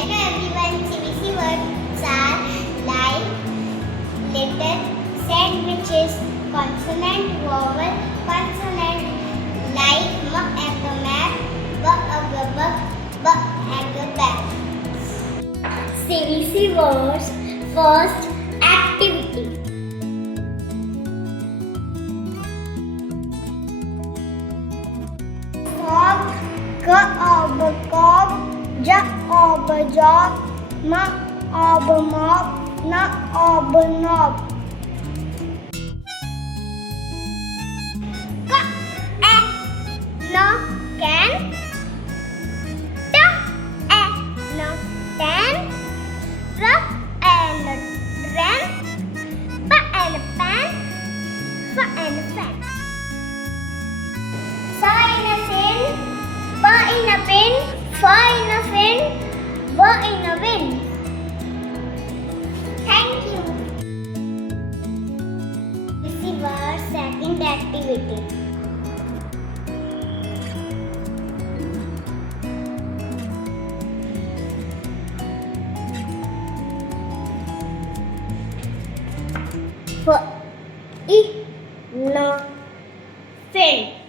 Hello everyone, CVC words are like letter, sandwiches, consonant, vowel, consonant, like m and map, b ag bug, b ag bag. CVC words first activity. Fog, k ob cob, j ob job, m ob mob, n ob knob. K a n can, t a n tan, r and ran, p and pan, f and fan. Sa in a sin, pa in a pin, fa in a fin, w in a win. Thank you. This is our second activity. F I N fin.